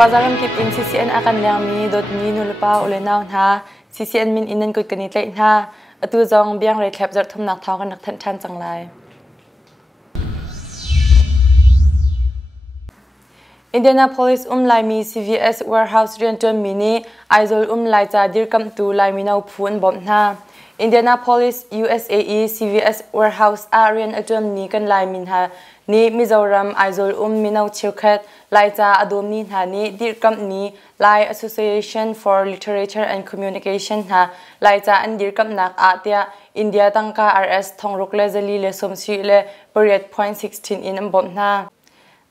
Pazaram kip in CCN akan liang mi dot mi nulpa ulenaw na CCN min inan kut kanit lai na atu zong Biangreithlep Zarhthumnak Thawngpang than chan changlai. Indianapolis lai mi CVS warehouse rental mini aizol lai cha dirkam tu lai mi nau phun bom na Indianapolis USAE CVS warehouse arian atom ni kan lai min ha ni Mizoram aizol minau chilkhat lai cha adom ni ha ni dirkam ni lai Association for Literature and Communication ha lai cha an dirkam nak atia India tangka RS thongruk le zali le somsi le period point 16 in bom na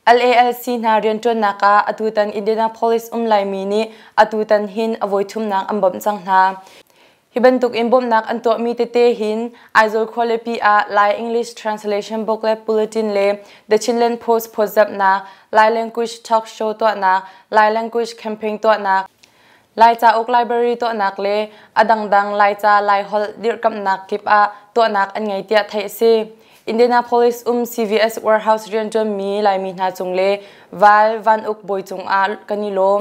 LALC na renton naka atutan Indianapolis lai mini atutan hin avoidthumnak ambom chang na Hibantuk imbom nak anto mi tete hin aizol khwalepi a lai English translation booklet bulletin le the Chinlen Post pozap na lai language talk show to na lai language campaign to na lai cha ok library to nak le adangdang lai cha lai hol dirkam nak kip a to nak an ngai tia thai se Indianapolis CVS warehouse rental mi lai mi na chungle val van uk boi chung a kanilo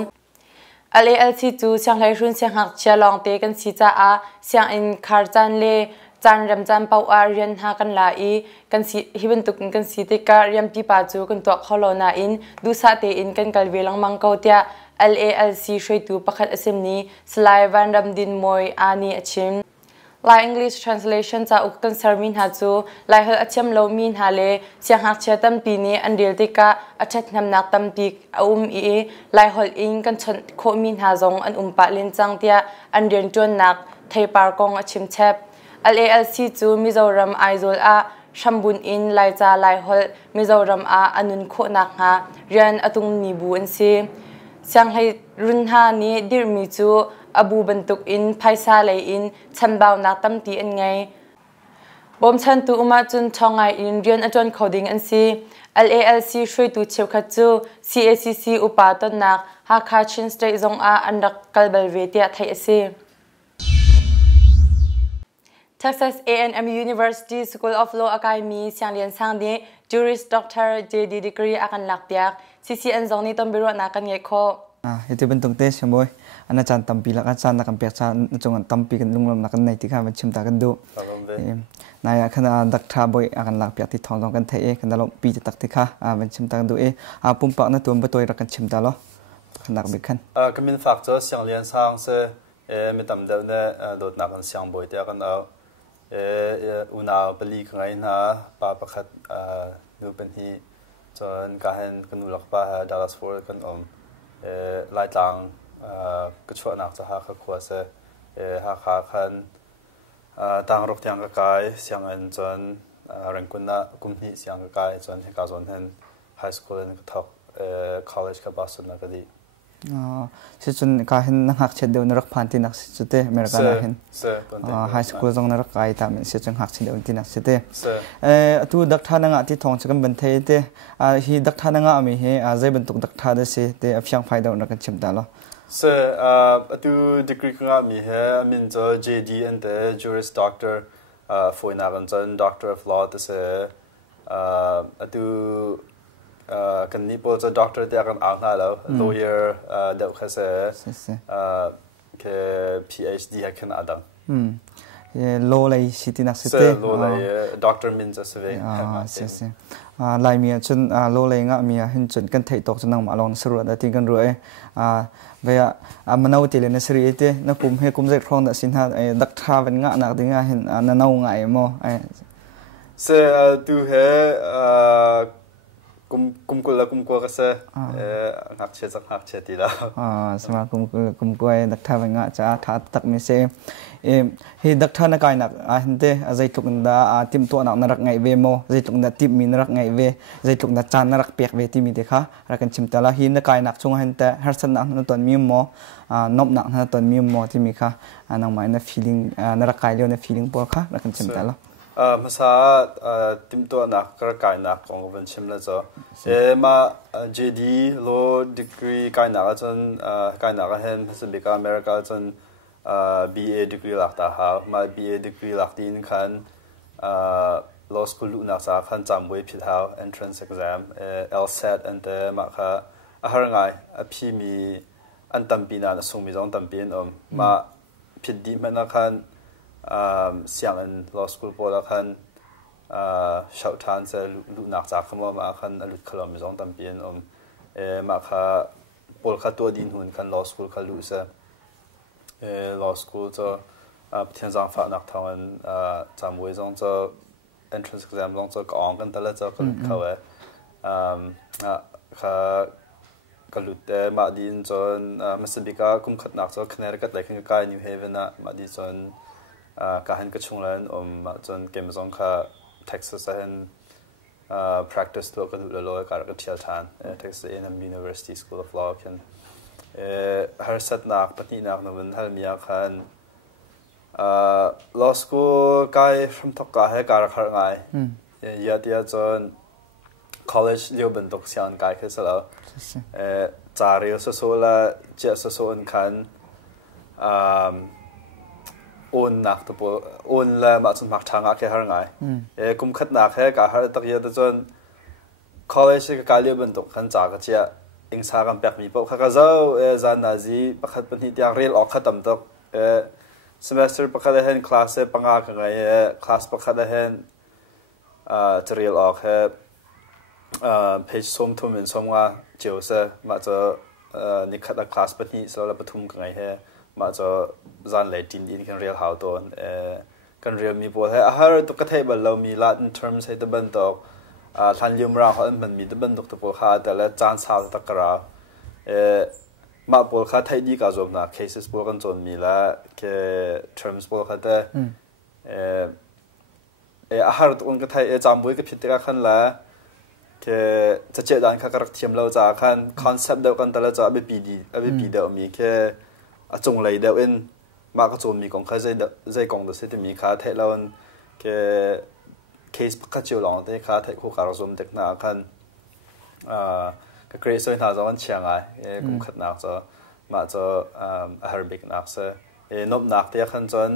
LALC tu siang lai run siang hak chia long te kan si cha a siang in khar chan le chan ram chan pau a rian ha kan la I kan si hiben tuk kan si te ka riam pi pa chu kan to kholona in du sa te in kan kalvelang mang kau tia LALC shoi tu pakhat asim ni slai van ram din moi ani achim lai English translation cha uktan sermin ha chu lai hal acham lo min ha le siang hak chia tam pi ni an dil te ka achat nam nak tam pi I lai hol in kan chon kho min ha zong an pa lin chang tia an ren ton nak thei par kong achim chep LALC chu Mizoram aizol a shambun in lai cha lai hol Mizoram a anun kho nak ha rian atung ni bu an si siang lai run ha ni dir mi chu abu bentuk in paisa lay in chanbaw nak tamti an ngay bom chan tu uma chun thongai in rian aton coding an si LALC shroi tu chewkhat chu CACC upa ton nak ha kha chin state zong a andak kalbal ve tia thai ase Texas A&M University School of Law Academy sianglian sangde Juris Doctor JD degree akan laktiak CCN zong ni tombiro na kan ngai kho itu bentuk tes semboy anak can tampi lah can nak kampiak can jangan tampi kan lunglam nak naik tiga macam tak kan do naya kena dakta boy akan lak piak ti thong kan thai kan dalam pi tak tika macam tak do pumpak na tuam betul rakan cimta loh nak bekan kemin faktor siang lian sang se mitam dah ne dot nak kan siang boy dia kan una beli kengai na pa pakat nu penhi jon kahen kan ulak pa Dallas Fort kan lai tangก็ช่วยนักจะหาข้อเสียหาขาขันต่างรบที่ยังกายเสียงเงินจนเรื่องกุนนะกุมนี้เสียงกายจนที่การจนเห็นไฮสคูลนี่ก็ทักcollege กับบาสนะก็ดีสิจนการเห็นนักหักเฉดเดียวนรักพันที่นักสิจุดเตอเมริกาเห็นไฮสคูลจงนรักกายตามสิจนหักเฉดเดียวที่นักสิเตตัวดักท่านังที่ทองจะกันบันเทิงเตฮีดักท่านังมีเฮใจบรรทุกดักท่าเดสิเตอฟิยังไฟดาวนักกันชิมตาลtu degree kung mi he min zo JD and the Juris Doctor for nagan zan Doctor of Law to se tu kan ni po zo Doctor dia kan ang na lo lawyer deu khase ke PhD ha kan adang law lai city nak site law lai Doctor min zo se lai mi chun law lai nga mi hin chun kan thei tok chun nang ma lon suru da ting kan ruai vậy manau ti le na sri ite na kum he kum zai khong da sin ha dak tha ven nga nak dinga hin na nau ngai mo se tu he kum ko ka se ngak che ti la sama kum ko dak tha ven nga cha tha tak mi se he dak tha na kai nak hinte azai tuk da tim to nak narak ngai ve mo zai tuk da tim mi narak ngai ve zai tuk da chan narak pek ve ti mi de kha rakan chim tala hi na kai nak chung hinte har san nak na ton mi mo nop nak na ton mi mo ti mi kha anang mai na feeling narak kai le na feeling por kha rakan chim tala masa tim to nak kar kai nak kong ban chim la zo ma JD law degree kai nak chon kai nak hen Pacifica America chon BA degree lak ta ha ma BA degree lak tin khan law school lu nak sa khan cham boi phit ha entrance exam LSAT and ma kha อาหารไงพี่มีอันตั้มปีนั้นส่งมีจงตั้มปีนมาผิดดีมันนะคันเสียงอัน law school พอละคันชาวทานจะลุนักจากคำว่ามาคันลุดขลุ่มมีจงตั้มปีนมาค่ะพอค่ะตัวดินหุ่นคัน law school ค่ะลุเสlaw school จะเทียนจังฟ้านักทางจำไว้จงจะ entrance exam จงจะก่อนกันแต่ละจะก็ลุดเข้าค่ะก็ลุดมาดินจนมิสซิสซิปปีก็คุ้มขัดนักจนคะแนนก็ได้ขึ้นใกล้นิวเฮเวนนะมาดินจนการเห็นกระชุ่งเล่นจนเกมจงค่ะเท็กซัสเห็นpractice ตัวก็ลุดเลยการก็เที่ยวทานTexas A&M University School of Law กันหาสัตว์นักปฏินักนวันฮัลมีอาคันlaw school ใกล้from ทุกการให้การขัดไงยาที่จนcollege เลี้ยวบรรทุกเสียงไกลขึ้นแล้วจารีสุสุละเจ้าสุสุนคันอุ่นนักตัวอุ่นละมาจนมักทางอาแค่หาไงกุมขัดนักให้การหาตักยาที่จน college ก็การเลี้ยวบรรทุกคันจากเจ้าอิงสากันแบบมีปุ๊บข้าก็จะจานนาซีประคัดเป็นที่ที่เรียนออกขัดตั้มตกsemester ประคัดเห็นคลาสปังอากันไงคลาสประคัดเห็นจะเรียนออกให้page ส้มทุ่มเป็นส้มว่าเจียวเสมาจะนิคัดคลาสปนี้สำหรับปฐุมกันไงฮะมาจะจานเลยจินดินกันเรียลหาวตัวกันเรียลมีบัวให้อาหารตุกเทบัลเรามีละ in terms ให้ตะบันตกทันยมราเขามันมีตะบันตกตะบัวขาแต่ละจานสาวตะกรามาบัวขาไทยดีกับจมนะ cases บัวกันจนมีละแค่ terms บัวขาแต่อาหารตุกคนก็ไทยจำบัวก็ผิดกันขันละคือจะเจอด้านข้างกระเทียมเราจะคันคอนเซปต์เดียวกันแต่ละจะเอาไปปีเดียวมีแค่จงเลยเดียวเองมากกว่าจนมีของใครใจกองตัวเสร็จมีค่าเท่าเราแค่เคสพักเจียวหลงแต่ค่าเท่าคู่การจมเด็กหน้าคันก็เกรซอยหน้าจะวันเชียงไงกุมขัดหนักจะมาจะอาหารเบกหนักเสียนบหนักแต่คันจน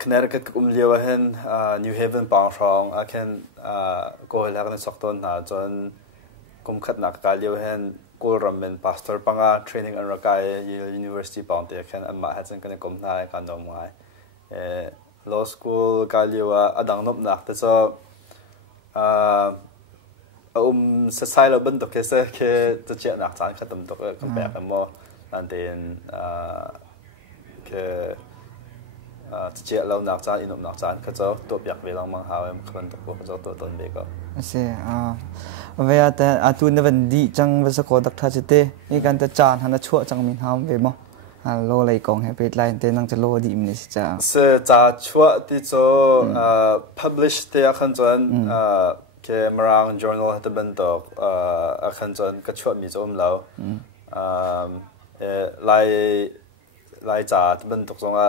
Connecticut กุมเลี้ยวเห็น New Haven ปางทองอาเคนก็เห็นแล้วกันสักต้นหาจนกุมขัดหนักการเลี้ยวเห็นกูรำเป็น pastor ปังอา training อันรักไอ University ปางเดียเคนอันมาเห็นจังกันกุมนายการดมไว้law school การเลี้ยวอดังนบหนักแต่จะสไตล์เราบันทึกแค่เสียจะเจ้าหนักจานขัดดมตกกันแบบกันมั่วนั่นเองแค่จะเจ้าเราหนักจานอินหนักจานเขาจะตัวเปียกเวลามังหาเอ็มคนตกเขาจะตัวต้นเบก็ใช่เวลาแต่ตุนวันดีจังเวสโกดักทัชเตนี่การจะจานหันชั่วจังมินหามเวมั้งโลอะไรกองให้เป็นไลน์เต้นังจะโลดีมินิสจ้าเสียจะชั่วที่จะpublish ที่อาคันจวนแค่มาราง journal ให้เป็นตกอาคันจวนก็ชั่วมีจอมเราไล่จ่าเป็นตกตรงว่า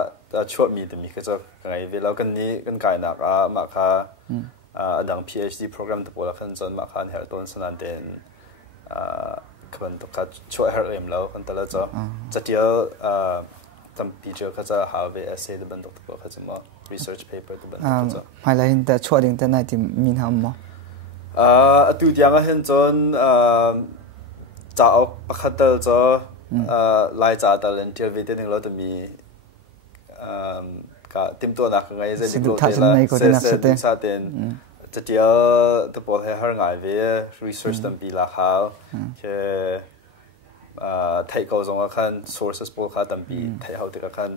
ชั่วมีแต่มีก็จะไงเวลากันนี้กันไกลหนักมาค่ะดัง PhD program ตัวละคันจนมาค่ะเฮลต้นสนานเด่นคนตกก็ช่วยให้เอ็มแล้วคนแต่ละจะเดียวทำปีเจอก็จะหาเวเอเซ่เป็นตกตัวก็จะมา research paper ตัวเป็นก็จะไม่เลยแต่ช่วยดึงแต่ไหนที่มีทำมั้งตัวอย่างเห็นจนจะเอาประคัตเตอร์จะไล่จ่าแต่เล่นเที่ยววิดีโอนึงเราจะมีก็ติมตัวนักไงจะดิบโลเทล่าเซติซาเตนจะเดียวตัวพอให้หาง่ายเว้ research ตั้งปีละเขาแค่ไทยก็ส่งมาคัน sources พวกเขาตั้งปีไทยเขาติดกับคัน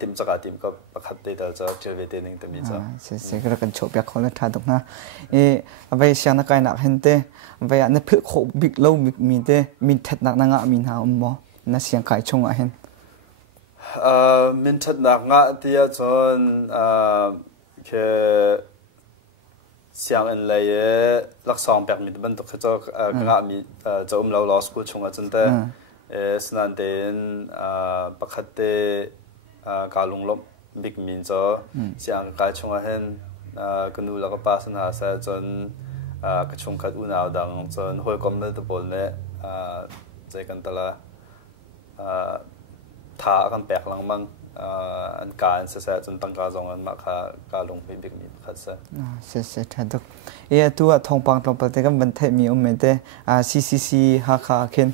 ติมจักรติมก็ประคับได้แต่จะเที่ยววิดีโอนึงตั้งปีจ้ะเสกเรากันโฉบอยากคนละท่าตรงนะไปเชียงนักไก่หนักเห็นเต้ไปอันนี้เพื่อโคบิกเล่ามีเต้มีเท็ดหนักนังอ่ะมีหามั้งน่าเสียงไก่ชงอ่ะเห็นมินทัดนักงะที่จนแค่เสียงอันเลยลักษณะแบบมีบันทึกเขาจะงะมีจะเราลอสกูชงอ่ะจนแต่สนันเดนประคัตเตการลงลบบิ๊กมินจะเสียงไก่ชงอ่ะเห็นกันดูแล้วก็ป้าสนาเสียจนกระชงขัดอุณาวดังจนหัวกลมเลยตะบนเนี่ยใจกันตละท่ากันแปลกหลังมั่ง อันการเสียจนตั้งการจงอันมาค่ะการลงไปบิ๊กมีขัดเสียเสียทัดดุตัวทองปังตรงประเทศกันบันเทมีอุเมเตCCC ฮักค่ะเข็น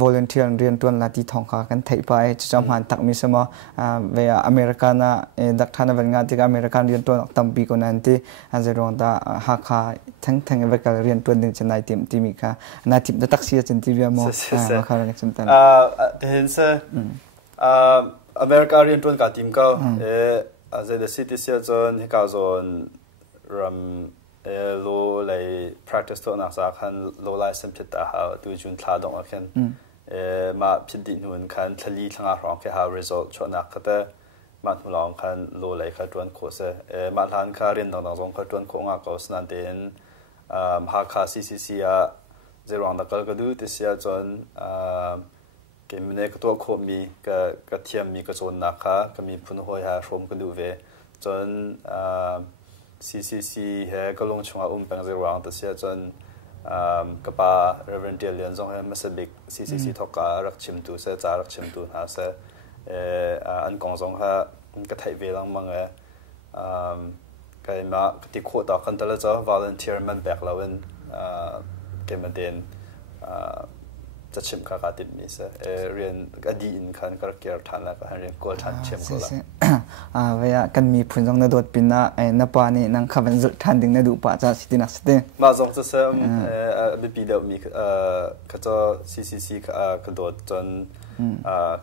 volunteer เรียนตัวนาทีทองค่ะกันไทยไปจะจำหันตักมีสมเวียอเมริกานะดักทานวันงานที่อเมริกันเรียนตัวตั้งปีก่อนนั้นที่อันจะรองตาฮักค่ะทั้งเวกเรียนตัวหนึ่งจะนายทีมีค่ะนายทีมจะตักเสียจนทีเวียมอมาค่ะในสมตันเห็นเสียอเมริกาเรียนตัวกับทีมก็อาจจะเดซิตี้เสียจนที่เขาจนรำโลเลย practice ตัวนักศึกษาโลไลซ์พิจารณาดูจุนทลาดงกันมาพิจารณาคันทลีทั้งอาหารแค่หา result ชนักก็แต่มาทุลองคันโลเลยคัดวนโคสมาทานคาเรียนต่างๆจงคัดวนโคงอาโกสนั่นเองหากคา CCC จะรองนักก็ดูที่เสียจนเกมนี้ก็ตัวโคมีก็เทียมมีก็โซนนักค่ะก็มีพุนหัวหาชมก็ดูเวจนCCC เฮก็ลงช่วงเป็นจะรองที่เสียจนกับป้า Reverend เลียนจงเฮมาสบิก CCC ทอกรักชิมตูเสียจารักชิมตูหาเสียอันกองจงฮะก็ไทยเวลังมังก็มาติดโคต่อกันแต่ละจ้า volunteer มันแบกเราเป็นเกมเด่นจะชิมข้าวติดมีเสเรียนอดีตคันก็เกี่ยวทันแล้วก็เรียนกวดทันชิมก็แล้วเวลากันมีผลจงในโดดปีน่านับปานี่นั่งขับเป็นจุดทันดึงในดูป่าจะสิตินักสเตมาจงจะเสบิปีเดียวมีก็จะ CCC กระโดดจน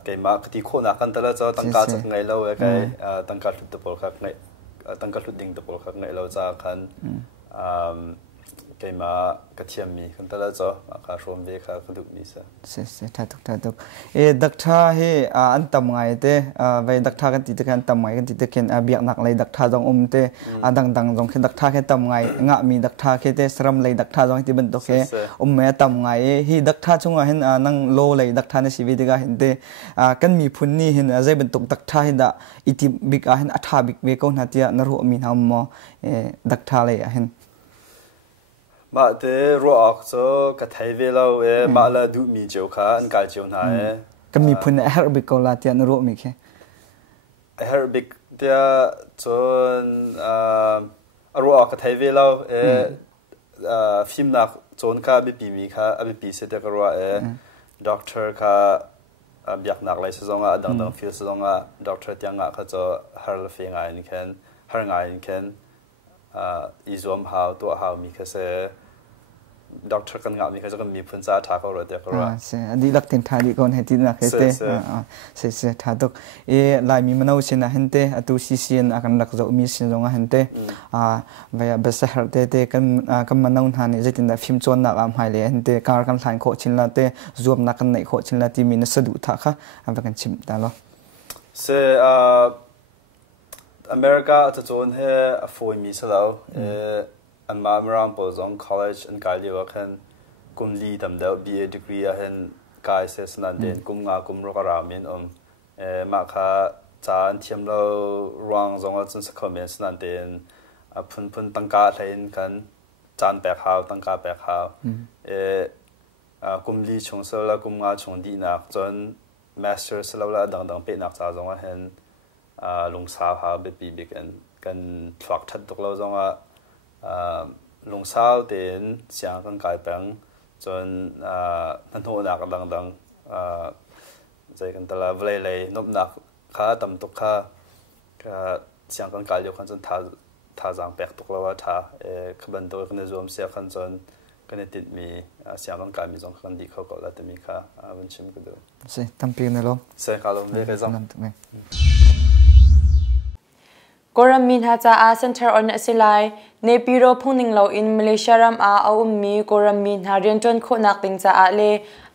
เกมมาที่โคนักกันแต่ละจะตั้งการจะไงเราไงตั้งการหลุดตัวครับไงตั้งการหลุดดิ่งตัวครับไงเราจะคันเกมากระเทียมมีคนแต่ละจ้ะมาการรวมเวคากระดูกมีเสียทัดดักท่าเฮอันตำไงเตไปดักท่ากันติดกันตำไงกันติดกันเบียกหนักเลยดักท่าจงเตดังจงแค่ดักท่าแค่ตำไงงะมีดักท่าแค่เตสรัมเลยดักท่าจงที่เป็นตัวแค่แม่ตำไงฮีดักท่าจงเห็นนั่งโลเลยดักท่าในชีวิตก็เห็นเตกันมีพุ่นนี่เห็นใจเป็นตัวดักท่าเห็นดะอิติบิกเห็นอัฐาบิกเวก็นาทีนรุมีน้ำมอดักท่าเลยเห็นมาเดรัวออกโซกระไทยเวลามาละดูมีเจ้าค่ะอันกายเจ้าหน่ายก็มีพุ่นเฮอร์บิกก็ลาที่นรุมีแค่เฮอร์บิกเดียจนรัวออกกระไทยเวลาฟิล์มนักจนค่ะบิปีมีค่ะบิปีเสด็จกรัวด็อกเตอร์ค่ะเบียกนักเลยสงฆ์ดังฟิลสงฆ์ด็อกเตอร์ที่งะเขาจะฮาร์ลฟิงไงนี่แค่ฮาร์ไงนี่แค่อีซอมฮาวตัวฮาวมีแค่เสด็อกเตอร์กันงามีแค่จะก็มีพื้นฐานทางเขาเลยเดียวกันว่าอันนี้ลักษณะที่ก่อนให้ที่นักเตะเสียท่าตุกลายมีมโนเชนะเห็นเตะตัวCCNอาการลักษณะมีสิ่งตรงนั้นเห็นเตะเวลาเบสเฮอร์เตะกันมโนทานนี่จะติดแต่ฟิล์มจวนนักอ่านหายเลยเห็นเตะการกันทานโคชินละเตะรวมนักกันในโคชินละที่มีนักสะดุดท่าค่ะอันเป็นกันชิมตาล้ออเมริกาจะจนให้ฟอยมีสแล้วอันมาเมื่อเราไปจง college อันกายเรียกว่าเห็นกุมลีดำเดียว BA degree เห็นกายเสสนันเด่นกุมงากุมรักรามินมาค่ะจานเทียมเรารองจงว่าจนสักคำเป็นสนันเด่นพุ่นตั้งการเห็นกันจานแบกหาวตั้งการแบกหาวกุมลีชงเสแล้วกุมงาชงดีนักจน master เสแล้วละดังเป็นนักจาจงว่าเห็นลงสาวหาเบบีบิกันถวักทัดตกเราจังว่าลงสาวเดินเสียงกันกลายเป็นจนทันโทนักดังใจกันตลอดเลยนบหนักขาต่ำตกขาเสียงกันกลายอยู่กันจนท่าจางแปลกตกเราว่าท่าขบันตัวกันในรวมเสียกันจนกันติดมีเสียงกันกลายมีจงกันดีเขาก็แล้วแต่มีค่าวันชิมก็ดูใช่ตั้งปีนั่นหรอใช่ครับเราเรียกจังกรมินฮาจาอาเซ็นเตอร์ออนสิไลในปีโรพุ่งนิ่งเราอินมาเลเซียรำอาเอามีกรมินฮาเรียนจนโคนักติงจ้าอาเล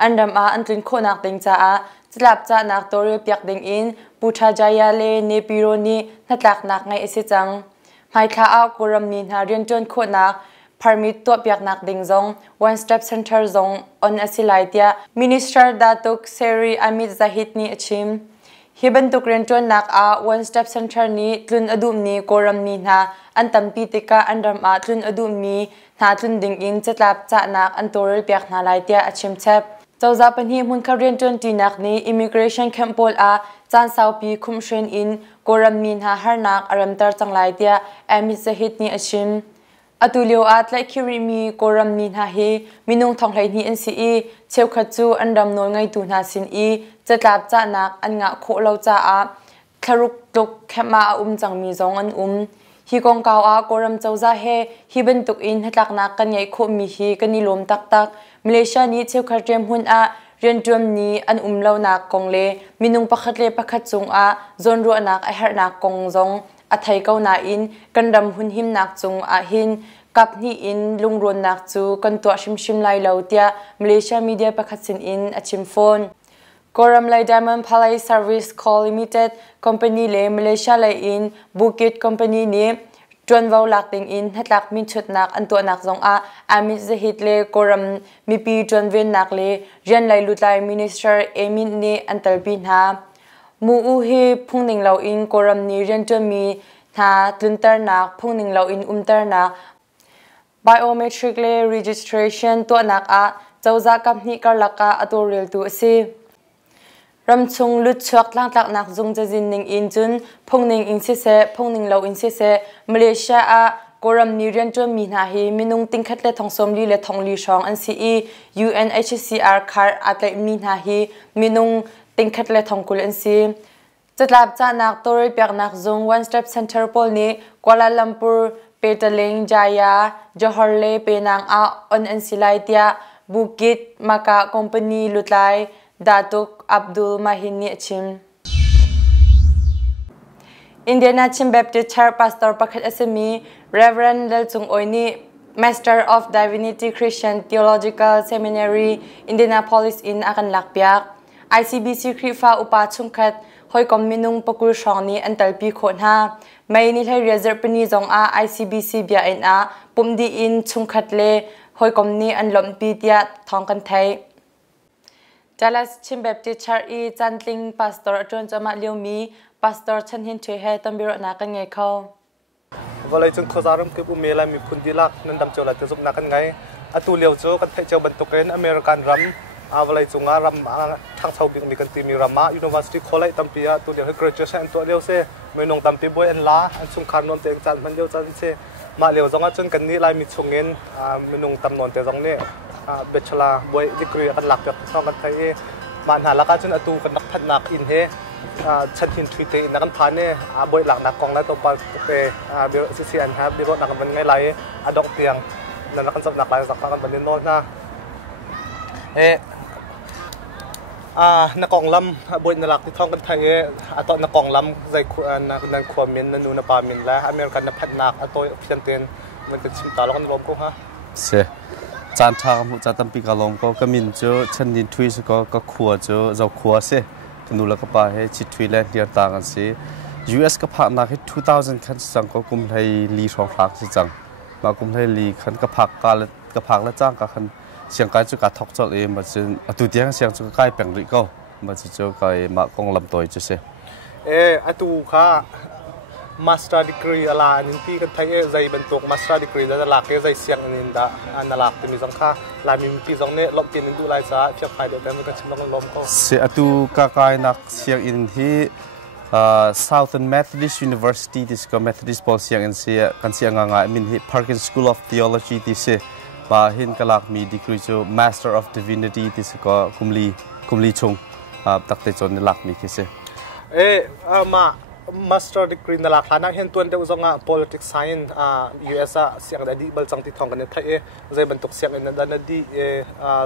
อันดำอาอันตินโคนักติงจ้าอาสลับจ้านักตัวเรียบยักดิงอินปูชาจายาเลในปีโรนี้นัดหลักนักไงเอสิจังไม่ข้าเอากรมินฮาเรียนจนโคนักพาร์มิตตัวยักนักดิงซง one step center ซงออนสิไลเตียมินิสเตอร์ดาตุกเซรีอามิดซาฮิตนีชิมฮิบันตุกเรียนจนนักone step center นี้ทุนอดุมนี้กรมีนาอันตัมปีติกาอันดำทุนอดุมมีนาทุนดิ่งอินจะลับจะนักอันตัวเรียกนาไลเตียชิมเชฟ เจ้าจะเป็นที่มุนคาเรียนจนตีนักนี้ immigration campol จานสาวปีคุมเชนอินกรมมีนหาฮาร์นักอารมณ์ตร์จังไลเดียมิสฮิตนี่อชิมอตุเลียวอาตและคิริมีกรมมีนหาฮีมินุงทองไหลนี่อันซีอีเชวขจูอันดำนวนไงตูนาสินอีจะกลับจานักอันงะโคเราจะคารุกตุกแคมาจังมีจงอันฮีกองกาวกรมเจ้าจะเฮฮีเป็นตุกอินให้ตักนักกันใหญ่โคมีฮีกันนิลมตักมาเลเซียนี้เชวขเรียมหุนเรียนจวมนี้อันเล่านักกองเลมินุงประคัดเลประคัดจงจนรัวนักไอฮาร์นักกองจงไทยเกาหนาอินกันดำหุนหิมนักจงหินกับนี่อินลุงรวนนักจูกันตัวชิมไลเหล่าเตียมาเลเซียมีเดียประคัดสินอินชิมโฟนกรมไลดิมอนพาเลเซอร์วิสคอลลิมิเต็ดคอมพานีเลมาเลเซียไลอินบุกิตคอมพานีนี้จวนวาวลักติงอินให้ลักมิชุดนักอันตัวนักจงมิจะฮิตเลกรมมีปีจวนเวียนนักเลเรียนไลลุตไลมินิสเตอร์มินนี่อันตรบินหามูอูฮีพุ่งหนึ่งเหล่าอินกรมนี้เรียนจวนมีตุนเตอร์นักพุ่งหนึ่งเหล่าอินเตอร์นัก biometric เล registration ตัวนักเจ้าจากกับนี่ก็ลักตัวเรียลตัวสิรำชงลุดชักล่างตักนักจงจะจินหนึ่งอินจุนพงหนึ่งอินเสพงหนึ่งเหล่าอินเสมาเลเซียกรมนิเรียนจวนมีนาฮีมินุงติงคัดเลทองสมลีเลทองลีชองอันซีUNHCR คาร์อาเตมีนาฮีมินุงติงคัดเลทองกุลอันซีจะลับจากนักตัวเรียกนักจง One Step Center พอลนี้กัวลาลัมปุร์เปตเลงจายาจอฮาร์เลเปนังอันซีไลเตียบุกิตมาคาคอมพานีลุตไลDatuk Abdul Mahini Chim Indian Chim Baptist Church Pastor Pakhat Asemi Reverend Lel Chung Oini Master of Divinity Christian Theological Seminary Indianapolis in Akan Lakpiak ICBC Krifa Upa Chungkhat Hoi Kom Minung Pakul Shongni Antalpi Khonha Mai ni Lai Reserve Pani Zong ICBC Bia in Pumdi in Chungkhat Le Hoi Kom ni Anlom Pi Tia Thongkan Thai Dallas Chim Baptist Church Chantling Pastor Atron Chama Liumi Pastor Chanhin Chehe Tambiro Nakan Ngai Kho Volai chung khozaram ke bu mela mi phundi lak nan dam chola te zupna kan ngai atu leo cho kan thai chau bantuk ren American ram volai chunga ram thang chau bi mi kan ti mi rama University Kholai tampia tu leo graduation to leo se menong tampi boy en la an chung khan non te chan man leo chan se ma leo zonga chun kan ni lai mi chungen menong tam non te zong ne bachelor boy degree kan lak pek so kan thai man ha laka chun atu kan nak phat nak in heชันทินทวีเตอินนักพานี่บ่อยหลังนักกองและตัวปลาเปบิโร CCN ครับบิโรนักมันไม่ไหลดอกเตียงนั่นนักสับนักไหลสักกันบันนี้โน้ตนะนักกองลำบ่อยนักที่ท่องกันไทยตอนนักกองลำใจนักความมินนันนูนปามินและอเมริกันนักพัฒนักตัวพิจารณามันจะชิมตาแล้วกันรวมกูฮะเสียจานทางมุจาตัมปีกาลงก็มินเจอชันดินทวีสก็ขัวเจอเจ้าขัวเสียกันดูแล้วก็ไปให้จิตวิเลนเดียร์ต่างกันสิ US ก็ผ่านนักให้2000คันจังก็กุมไทยลีช่องทางสิจังมากุมไทยลีคันก็ผักการก็ผักและจ้างก็คันเสียงการจุกการทอกจอดเองมาจนตัวเดียงเสียงจุกใกล้แปลงริโก้มาจะเจอใกล้มากองลำตัวจะเสียตัวค่ะ Master Degree อะไรนี่ที่กันไทยใจบรรทุก Master Degree จะหลักใจเสียงนี่ด่าอันหลักจะมีสังฆาลายมีที่สองเนี่ยลบกินดูลายซะเพียบไปเดี๋ยวแต่มันก็ชิมต้องลมก็เสียตัวกากายนักเสียงอินที่ Southern Methodist University ที่สก็ Methodist พอเสียงอินเสียกันเสียงง่ายๆมินที่ Parkin School of Theology ที่เสียมาเห็นกันหลักมี Degree จู Master of Divinity ที่สก็คุมลีชงตักแต่จนหลักมีที่เสียมา Master Degree นั่นแหละขณะเห็นตัวเดียวจงPolitics Science US เสียงได้ดีบัลจังที่ท่องกันเนี่ยไทยใจบรรทุกเสียงนั้นได้ดี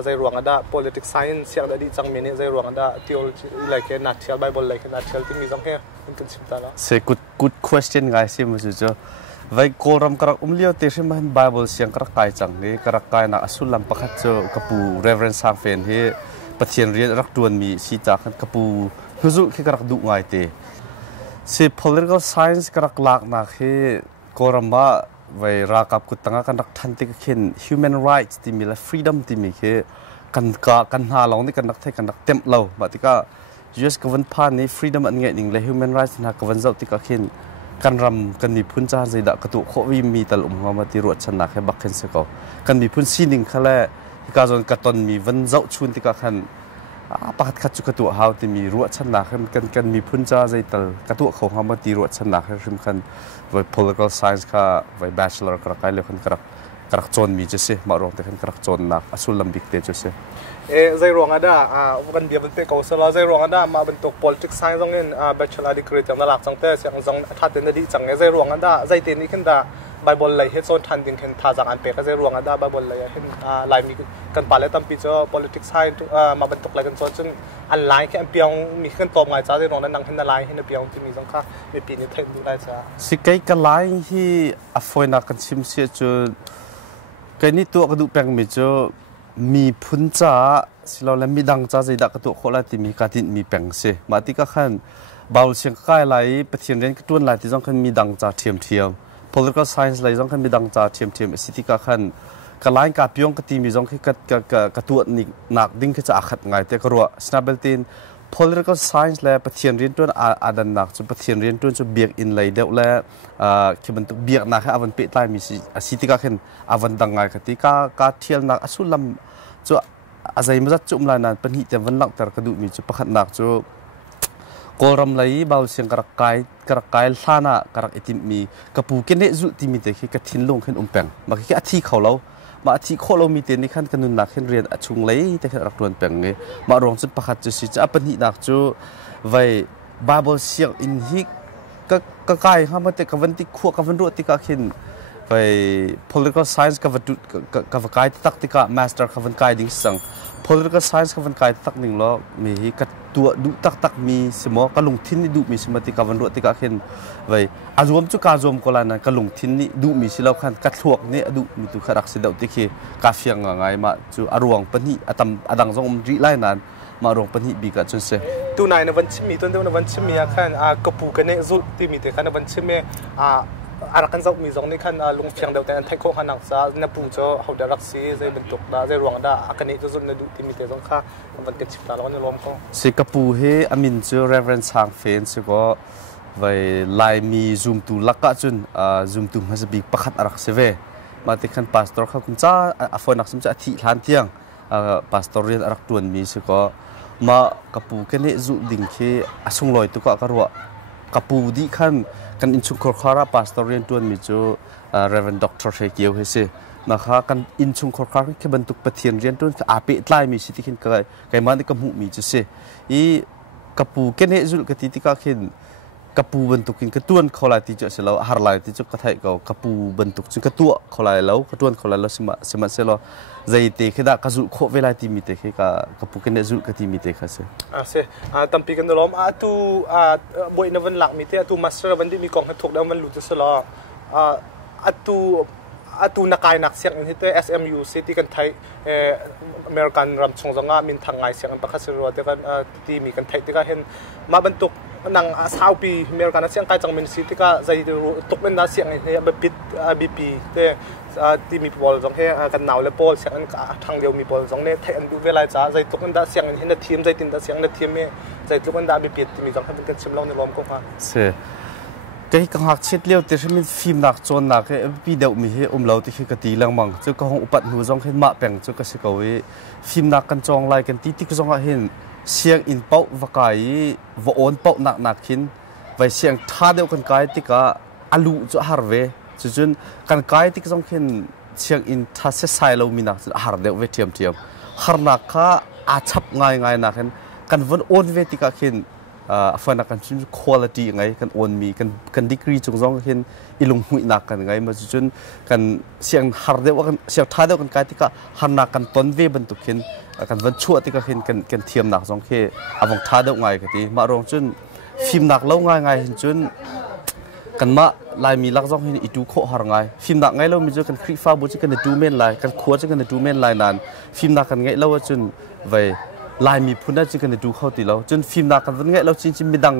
ใจรวงกันได้ Politics Science เสียงได้ดีจังมีเนี่ยใจรวงกันได้ Theology อะไรแค่ Natural Bible อะไรแค่ Natural ที่มีจังแค่มันเป็นชิมตาแล้วเสีย good question ไงสิมันจะไว้โกรมกระเลี้ยวเตชิมัน Bible เสียงกระไกจังนี่กระไกนักสุลำประคัตเจอกระปู Reverend สางเฟนที่ปะเทียนเรียนรักดวนมีสีจากกระปูฮึซุที่กระดุไงเตสิ political science กระลักนักที่กรมว่าไว้รักกับกุตังกันรักทันติกเห็น human rights ที่มีและ freedom ที่มีคือกันหาลองนี่กันรักไทยกันรักเต็มเราบัดที่ก็ US กวนผ่านนี้ freedom อันเงี้ยหนึ่งและ human rights นะกวนเจ้าที่ก็เห็นกันรำกันมีพื้นจานใจดักกระตุกโควิมีตลุ่มมาที่รวดชนะแค่บักเคนสกอกันมีพื้นซีนิงแค่แรก การจนกระตุนมีวันเจ้าชุนที่ก็ขันปากขัดจุกตัวเฮาที่มีรัวชนะกันมีพุ่นจ้าใจตลกระตัวเขาเขามาตีรัวชนะริมขันไว้ political science ค่ะไว้ bachelor กระไรเลยขันกระจนมีจะเสียมารวมแต่ขันกระจนนักอสุลลัมบิกเตจะเสียใจรวงอ่ะด้ากันเบียบันเตกเอาสละใจรวงอ่ะด้ามาเป็นตัว politics science ตรงนี้bachelor degree จังหลักจังเตะจังจังทัดเต็นดีจังใจรวงอ่ะด้าใจเต็นนี่ขึ้นด้าBible เลยเฮ็ดโซนทันดิงเห็นท่าจากอันเปก็จะรวงอันได้ Bible เลยเห็นลายมีกันป่าและตั้มปีเจอ politics science มาบรรทุกอะไรกันโซนซึ่งอันไลน์แค่อันเปียงมีขึ้นตบไงจ้าจะรวงนั้นดังเห็นไลน์เห็นเปียงที่มีสงค่ามีปีนี้เทนดูได้จ้าสิเกย์กันไลน์ที่อฟอยนักกันชิมเสียจนเกย์นี่ตัวกระดูกแปลงมีเจอมีพุ่นจ้าสิเราแล้วมีดังจ้าใจดักกระตัวโคลาที่มีการติดมีแปลงเสียมาที่ก็ขั้นเบาเชียงใกล้ไหลประเทศเรียนกระตุ้นไหลที่ต้องขั้นมีดังจ้าเทียมpolitical science เลยต้องมีดังจ่าเทียมสิทธิการขันการไล่การพิจารณาทีมีต้องกระตัวนินักดิ้งจะอาขัดไงแต่ก็รู้สนับเบลติน political science เลยประเทศเรียนตัวอาดันนักจุดประเทศเรียนตัวจุดเบียกอินเลยเดียวเลยคือมันเบียกนักให้อวันเปิดไล่มีสิทธิการขันอวันดังไงกันที่การเที่ยวนักอสุลลัมจุดอะไรมันจะจุ่มลายนั้นเป็นหิแต่วันหลังแต่กระดูมีจุดประคันนักจุดกอรำเลยบ่าวเสียงกระกายล้านะกระอิติมีกระปูเกเนจุติมีแต่คือกระทินลงขึ้นแปงมาคืออาทิเขาเรามาอาทิโคเรามีแต่ในขั้นกันนุนนักขึ้นเรียนชุงเลยแต่คือรักดวนแปงเงี้ยมารวมจุดประคัดจุดสิจะเป็นหินักจุดไว้บ่าวเสียงอินฮิกกายข้ามาแต่กับวันที่ขั้วกับวันรุ่ที่ก็ขึ้นไป political science กับกายตักที่ก็ master กับวันกายดิ้งสัง political science กับวันกายตักหนึ่งล้อมีกัดตัวดูตักมีสมอกระลงทิ้นนี่ดูมีสมติกับวันรุ่ที่ก็ขึ้นไปอารมณ์จุกอารมณ์ก็แล้วนะกระลงทิ้นนี่ดูมีสิเราขันกัดทวกนี่ดูมีตัวขรักสิเดาที่คือกาเฟียงง่ายมาจูอารมณ์ปนิอดังทรงรีไล่นั้นมารวมปนิบีกัดจนเสียตัวนายในวันชิมีตัวในวันชิมีขันกระปูกันเนี่ยจุดที่มีแต่ขันในวันชิมีอารักกันจะมีตรงนี้ขันลงเพียงเดียวแต่อันไทยโคขันนักษาในปูเจ้าเขาได้รักษีใจบรรทุกได้ใจรวงได้อาการนี้จะจุดในดูที่มีแต่ตรงข้ามันเกิดชิบตาแล้วนี่รวมก็สิกระปูเฮอามินเจ้า Reverend ทางเฟนสิก็ไว้ลายมี zoom ตูลักกะจุนzoom ตูมันจะบีประคัดอารักเสวมาที่ขัน pastor เขาคุณจ้าฝนนักสมจะที่ทันเที่ยงpastor เรียนอารักตัวนมีสิก็มากระปูแค่นี้จุดดิ่งที่ส่งลอยตุกะกระรัวกระปูดีขันกันอินชุกคอร์พาสตอร์เรียนตัวมีจูReverend Doctor เฮกิโอเฮซิมาค่ะกันอินชุกคอร์แค่บรรทุกประเทศเรียนตัวอาเปิดไล่มีสิทธิขึ้นไกมันที่กำหูมีจูเซอีกระปูแค่นี้จุดกติที่ก็ขึ้นกระปูบรรทุกขึ้นกระตุ้นเขาไล่ที่จะเสร็จแล้วหาไล่ที่จะกระไทยเขากระปูบรรทุกจนกระตัวเขาไล่แล้วกระตุ้นเขาไล่แล้วสมัติเสร็จแล้วใจเตะขึ้นได้กระจุโคเวลาที่มีเตะขึ้นกระปูแค่นี้จุดกติมีเตะขึ้นเสตั้มปีกันตลอดตัวบอยนวันหลักมีเตะตัวมาสเตอร์วันที่มีกองถูกแล้วมันหลุดจะสละตัวนักการนักเสียงที่เตะ SMU ซิตี้กันไทยอเมริกันรำชงจังมีทางไงเสียงประคับสรัวแต่กันที่มีกันไทยที่ก็เห็นมาบรรทุกนังสาวปีอเมริกันเสียงใกล้จังมินซิตี้ก็ใจตกเป็นนักเสียงเนี่ยแบบปิดบีปีเตะที่มีบอลสองแค่กันหนาวและบอลเสียงทางเดียวมีบอลสองเนี่ยไทยอันดูเวลาจ้าใจตกเป็นนักเสียงเห็นนักทีมใจตินนักเสียงนักทีมเนี่ยใจตกเป็นนักบีปีที่มีสองให้เป็นการชิมลองในรวมก็ค่ะเสียก็ให้กังหักเช็ดเลี้ยวแต่ฉันมีฟิล์มหนักจนหนักให้ปีเดียวมีให้เราที่คือกติลังมังเจ้าก็ห้องอุปัตหูจงให้มาแปลงเจ้าก็สิเขาไว้ฟิล์มหนักกันจองลายกันที่ก็จงเห็นเสียงอินเป้าวกายวโอนเป้าหนักขึ้นไว้เสียงท่าเดียวกันกายที่ก็อาลูจะฮาร์เวจนกันกายที่ก็จงเห็นเสียงอินท่าเสไซเรามีนักจะฮาร์เดียวเวทีมฮาร์นักก็อาชับง่ายนักกันวันโอนเวทีก็เห็นฟังนักกันชุนคุณภาพไงกันโอนมีกันดีกรีจงเห็นอิลุงหุ่ยนักกันไงมาจนกันเสียงฮาร์เดียวกันเสียงท่าเดียวกันกายที่ก็ฮาร์นักกันต้นเวบรรทุกเห็นกันวันชั่วที่ก็เห็นกันเทียมหนักจงแค่อาวงท่าเดียวไงกันที่มารองจนฟิล์มหนักเล่าง่ายเห็นจนกันมาลายมีลักษณะเห็นอิดูโคหาร์ไงฟิล์มหนักไงเรามีจนกันคลิปฟ้าบุญจนกันดูเมนลายกันขวดจนกันดูเมนลายนานฟิล์มหนักกันไงเราจนไว้ลายมีพุ่นได้จนกันดูเข้าตีเราจนฟิล์มนักกันวันนี้เราจริงๆมีดัง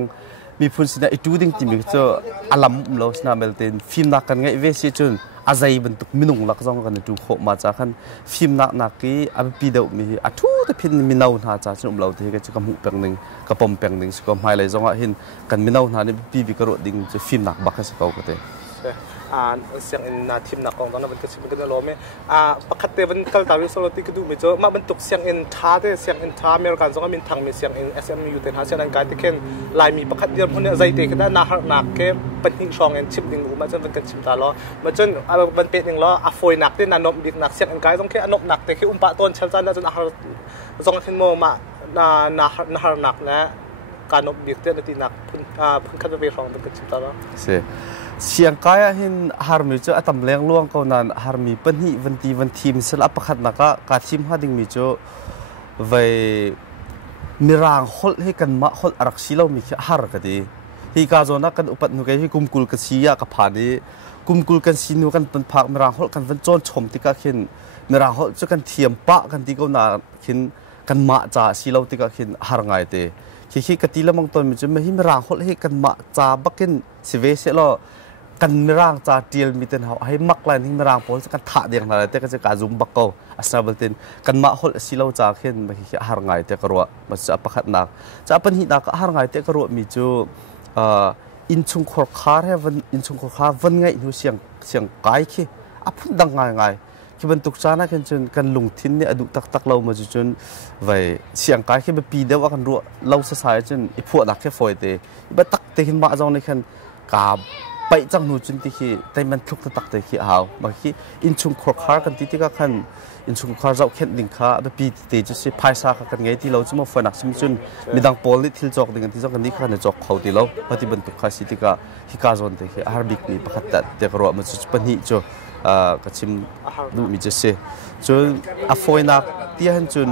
มีพุ่นสินะไอดูดิ้งที่มีเจ้าอารมณ์เราสนาเมลเทนฟิล์มนักกันไงเวสีจนอาศัยบรรทุกมินุงลักษณะกันดูเข้ามาจากกันฟิล์มนักกี้อันปีเดียวมีอัทุแต่พินมีนาหน้าจากจนเราที่ก็จะกำหุแปลงหนึ่งกระป๋อมแปลงหนึ่งสก็ไม่เลยจังว่าเห็นกันมีนาหน้านี่ปีวิกรดิ้งจะฟิล์มนักบักสก็ก็เตะ เสียงอินนาทีมนักกองตอนนั้นเป็นกระชิบกันล้อมปกติวันกัลตาวิสโลติกดูมิจมาบรรทุกเสียงอินท้าเสียงอินท้าเมริกันสองมีทางมีเสียงอิน SM อยู่แต่หาเสียงการที่เข็นลายมีปกติเดียวพวกนี้ใจเด็กได้นาฮักนักแค่เป็นหิ้งช่องอินชิปดิ่งหูมาจนเป็นกระชิบตาล้อมาจนมันเป็นดิ่งล้ออฟอยหนักที่นานมดิกหนักเสียงอินกายต้องแค่อนบหนักแต่แค่ปะต้นเชลจันได้จนอาหารสองขึ้นโมมานาฮักหนักนะการนบดิกเจ้าหน้าที่หนักพึ่งขั้นไปฟังเป็นกระชิบตาล้อเสียงกายเห็นฮาร์มีเจออัตมเลี้ยงล่วงเขานั้นฮาร์มีเป็นหิวันทีมสลับประคัดนักการทีมฮาดิ่งมีเจอไว้มีรางฮอลให้กันมาฮอลรักชีเรามีฮาร์กันดีที่การจนักกันอุปนุกัยให้กุมกุลกันชียกับผ่านนี้กุมกุลกันชีนูกันเป็นพักมีรางฮอลกันเป็นโจนชมที่ก็เห็นมีรางฮอลจะกันเทียมปะกันที่เขาหนาเห็นกันมาจ่าชีเราที่ก็เห็นฮาร์ไงเตคิดกติละมังตอนมีจะไม่ให้มีรางฮอลให้กันมาจ่าบักกินสิเวเสลกันมีร่างจ่าเดียลมีเต็นเขาให้มักลายที่มีร่างพอจะกันถ่าเดียงอะไรแต่ก็จะการซุ่มบักเขาอัศนาบัลตินกันมาฮอลสิเราจ่าเข็นมาคิดหาไงแต่กรัวมันจะประคัดนักจะเป็นหินักหาไงแต่กรัวมีจูอินชุงขอคาร์ให้วันอินชุงขอคาร์วันไงหนูเสียงไก่ขี้พุ่งดังไงที่บรรทุกจานะกันจนกันลงทิ้งเนี่ยดูตักเรามาจนไว้เสียงไก่ขี้ไปปีเดียวว่ากันรัวเราสายจนอีพวกนักแค่ฝอยเตะบัดตักเตะขึ้นมาจงในคันกาบไปจังหนูจนที่ขี้แต่มันทุกตักเตะขี้เอาบางทีอินชุงขอคาร์กันที่ก็คันอินชุงคาร์เราเข็นดิ่งขาไปปีเตะจะใช้พายซากันไงที่เราจะมาฝนักชิมจนมีดังโพลิทิลจอกดิ่งที่จอกกันนี่คันจอกเขาที่เราปฏิบัติตุกขาสิที่ก็ที่การจนที่ขี้อาร์บิกนี่ประคัตแต่กรัวมันจะเป็นหิจกระชิมดูมีเจสจนอฟอยนักที่เห็นจน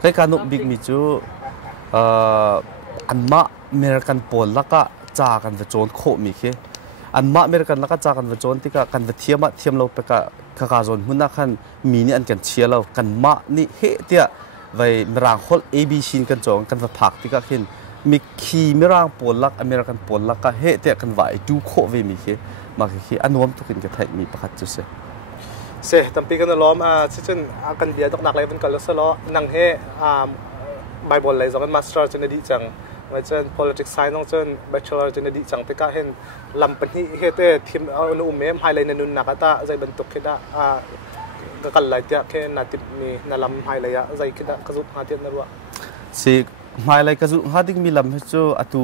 ใครการนุบิกมีจูอันมาเมริกันปนแล้วก็จากกันวัจนโคมีเคอันมาเมริกันแล้วก็จากกันวัจนที่กันวัเทียมเราไปกับการจนหุ่นนักขันมีนี่อันกันเชียเรากันมานี่เฮเตียไว้มรางฮอล ABC กันจองกันวัผักที่ก็เห็นมีขีมรางปนลักอเมริกันปนลักก็เฮเตียกันไหวดูโคเวมีเคมาคืออันนู้นทุกคนก็ไทยมีประคัตจุดเสียตั้งปีกันล้อมเช่นกันเดียตกหนักเลยเป็นกันแล้วสล้อนังเฮใบบอลเลยสองกันมาสเตอร์จนดีจังมาเช่น politics science ต้องเช่น bachelor จนดีจังที่ก็เห็นลำเป็นที่เฮเต้ทีมเอาหนุ่มเมมไฮไลท์ในนุ่นนักตาใจบรรทุกแค่ได้ก็กันเลยจะแค่นาทีมีนาลำไฮไลท์ใจแค่ได้กระสุนหาเทียนนั่นว่าสิไฮไลท์กระสุนหาดิ้งมีลำให้จู่อัตุ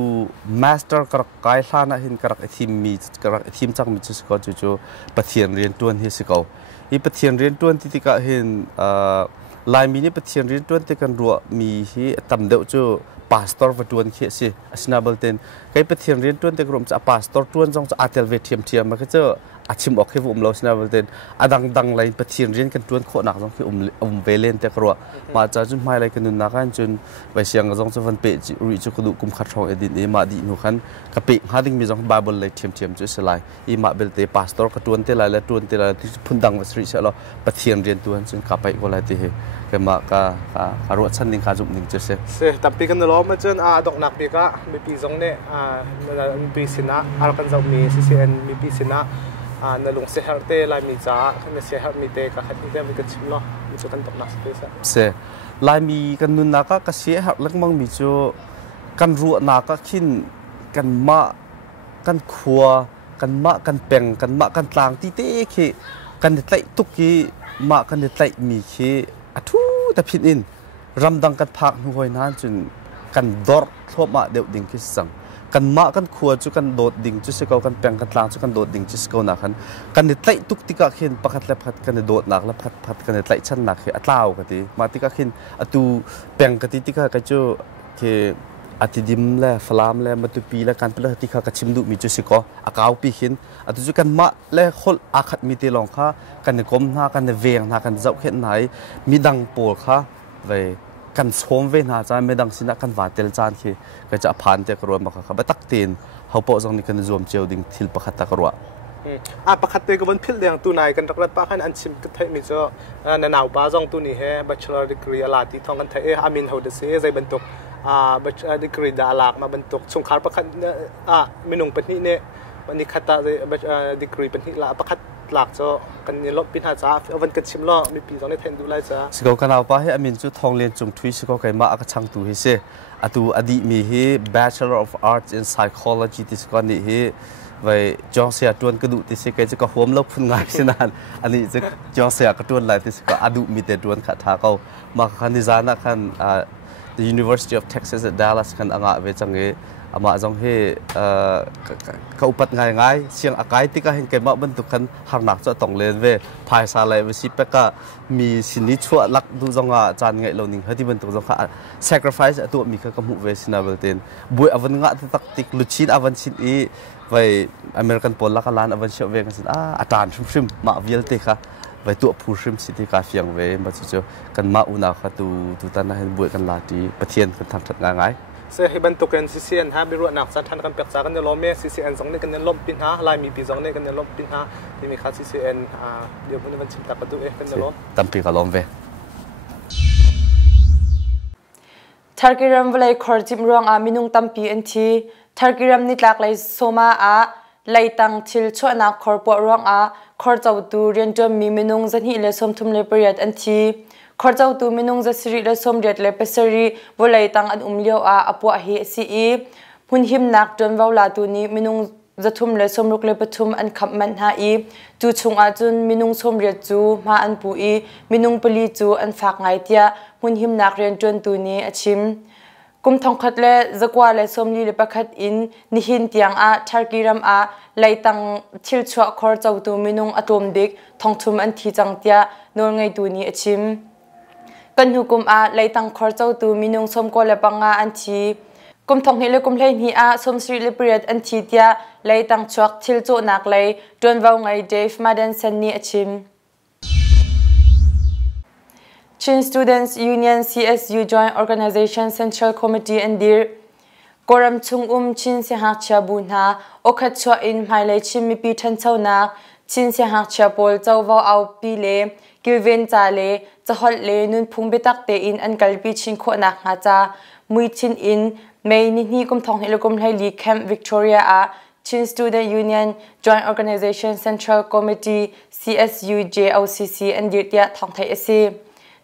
มาสเตอร์กระกายล้านเห็นกระทีมมีกระทีมจังมีจุดสกอตจู่ปะเทียนเรียนตัวนเฮสิกเอาอีปะเทียนเรียนตัวนที่ก็เห็นลายมีนี่ปะเทียนเรียนตัวนที่กันรัวมีที่ตำเดาจู่พาสตอร์วัดวนเขียสิอาชนาเบลเทนใครปะเทียนเรียนตัวนที่กรมจะพาสตอร์ตัวนจงจะอาเทลเวทีมมันก็จะอาชิมออกให้ผมเราชนะเบลเทนดังไลน์ปะเทียนเรียนกันตัวนโคหนักจงคือเวเลนแต่กรัวมาจากจุดหมายอะไรกันนู่นนักจนไปเชียงจงจะฟันเปจิริจุกดุกุมขัดทองเอดินเอมาดีหนูขันกะปิหาดิ้งมีจงบาเบลเลยเทียมจุดสลายอีมาเบลเตพาสตอร์กับตัวนเตลายและตัวนเตลายที่พุ่นดังวัสดุเชลล์ปะเทียนเรียนตัวนจนกลับไปก็เลยที่ก็มาการรวดชั้นหนึ่งการจุ่มหนึ่งจุดเสียตั้งปีกันล้อมาจนดอกหนักปีก็มีปีจงเนี่ยมีปีสินะกันจะมี CCN มีปีสินะในหลวงเสียหายเตลายมีจ้าไม่เสียหายมีเตก็ขัดมีเตมีกันชิมเนาะมีจุดกันตกหนักสเปซเสียลายมีกันนุนนักก็เสียหายแล้วมั่งมีจูกันรัวนักก็ขึ้นกันมากันขัวกันมากันเป่งกันมากันต่างที่เตะขี้กันเตะตุกี้มากันเตะมีขี้ทูแต่พินินรำดังกันพักหน่วยนั้นจนกันดอร์ทบมาเดี๋ยวดิ่งคิดสั่งกันมากันขวดจุกันโดดดิ่งจุดสกาวกันแปลงกันลางจุกันโดดดิ่งจุดสกาวนักกันเตะตุกติกาเข็นประคัดและพัดกันโดดนักและพัดกันเตะชั้นนักเขอัตลาวกันทีมาติกาเข็นอัตูแปลงกันติกากันจูเขอัติดิมและฟลามและมาตุปีและการเป็นติกากระชิมดุมีจุดสกาวอากาศปีเข็นอัตุจุกันมาและคนอาคัดมีเตลองค่ะกันกลมหน้ากันเวียงหน้ากันเจ้าเข็นไหนมีดังโปรค่ะไปกันสวมเวน่าจะไม่ดังสินะกันวาเตลจานขี้ก็จะผ่านเตกรัวมาค่ะไปตักเตีนเขาโปะตรงนี้กันรวมเจียวดิ่งทิลประคัตตะกรัวประคัตเตก็วันพิลเลียงตัวนายกันรักรัดป้าขันอันชิมก็ไทยมีเจ้าหนาวป้าจงตัวนี้เฮ bachelor degree อะไรที่ท้องกันไทยอามินเขาเดซีใจบรรทุกbachelor degree ดาลักมาบรรทุกสงขลาประคัตมินุงเป็นที่เนี่ยวันนี้ขัดตา bachelor degree เป็นที่ละประคัตหลักจะกันเนี่ยลบปินหาจ้าวันกันชิมล้อมีปีสองในแทนดูไลจ้าสกอกันเอาไปให้อามินจุดทองเรียนจงทวีสกอกันมาอักชังตัวเฮเซอตูอดีมีเฮ Bachelor of Arts in Psychology ที่สกอนี่เฮ ไว้จองเสียตวนกระดูติสิกจะก็หัวมลบพุ่งง่ายสินานอันนี้จะจองเสียกระตวนหลายติสิก็อดุมีแต่ตวนขัดทาเขามาคันดิจานะคันthe University of Texas at Dallas คันอ่างเวจังเออามาจงเฮเขาปัดง่ายเสียงอากาศที่ก็เห็นเก็บมาบรรทุกคันหางหนักจะต้องเล่นเวภายซาเลวสิเปก็มีสินิชั่วลักดูจงจานไงเราหนิงที่บรรทุกจงค่ะ sacrifice ตัวมีก็มุเวสินาเบลเตนบุยอวันงะตักติกลุชินอวันชินอีไว้อเมริกันพลลักลานอวันเชเวกันสิอาจารย์ชิมมาเวลเตค่ะไว้ตัวผู้ชิมสิที่กาเฟียงเวมาจุดกันมาอุณาคตูตันนั้นเห็นบุยกันลาตีประเทียนกันทำทัดง่ายเสียให้บรรทุกกัน CCN ฮะบิรุณนักสัตว์ทันกันเปียกจากกันจะล้มเม CCN สองนี่กันจะล้มปินฮะลายมีปีสองนี่กันจะล้มปินฮะที่มีค่า CCN เดี๋ยวมันชิมตักกันดูกันจะล้มตั้มปีกันล้มเวทาร์กิรัมเวลัยคอร์จิมรวงมินุงตั้มปีอันทีทาร์กิรัมนิดลักเลยโซมาไลตังทิลชวนักคอร์ปวรวงคอร์เจ้าตูเรียนจมมีมินุงจันฮิเลสมทุมเลเปรียดอันทีคอร์เจ้าตูมินุงจะสิริและสมเด็จเลเปสรีวลัยตังอันเลี้ยวอปัวเฮซีพุนหิมนักจนวาวลาตูนี้มินุงจะทุ่มและสมรุกเลปทุมอันขับมันหาจูชงจุนมินุงสมเด็จจูมาอันปูมินุงปลีจูอันฝากไงเตียพุนหิมนักเรียนจนตูนี้ชิมกุมทองขัดเลจะกว่าและสมลีเลปขัดอินนิหินเตียงทาร์กิรัมไลตังทิลชัวคอร์เจ้าตูมินุงอตอมดิกทองทุมอันที่จังเตียโนนไงตูนี้ชิมกันหุกุมไลตังคอร์เจ้าตูมินุงสมโกเลปังอันทีกุมทองเฮเลกุมเลนีสมสรีเลเปรียดอันทีเตียไลตังชวกทิลโจนักเลยจนวาวไงเดฟมาเดนเซนนีชิม Chin Students Union CSU Joint Organization Central Committee and Dir Koram Chung Chin Se Hak Chia Bu Na Okhat Chwa In Mai Le Chin Mi Pi Than Chau Na Chin Se Hak Chia Pol Chau Vau Au Pi Le Kilven Cha Le Chahol Le Nun Phung Betak Te In An Kalpi Chin Kho Nak Nga Cha Mui Chin In Mei Ni Ni Kum Thong Hilokum Lai Li Camp Victoria Chin Student Union Joint Organization Central Committee CSU JOCC and Dir Tia Thong Thai Ase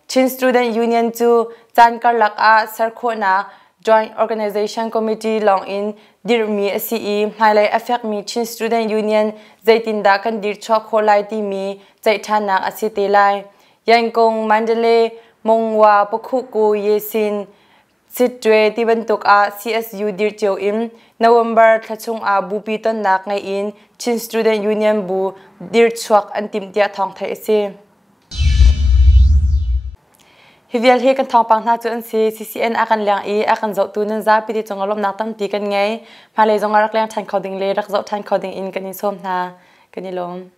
Chin Student Union chu Chan Karlak Sarkho Na Joint Organization Committee Long In Dir Mi ACE Highlight Affect Mi Chin Student Union Zaitin Da Kan Dir Chok Kholai Ti Mi Zaithan Nak Asite Lai Yangkong Mandalay Mongwa Pokhuku Yesin Sitwe Tibantuk CSU Dir Cheu Im November Thachung Bupi Ton Nak Ngai In Chin Student Union Bu Dir Chok Antim Tia Thong Thai Ase Hivial he kan thawngpang na chu an si CCN akan liang akan zau tu nan za piti chong alom nak tam ti kan ngai ma le zong rak liang than coding le rak zau than coding in kan in som na kan ni lom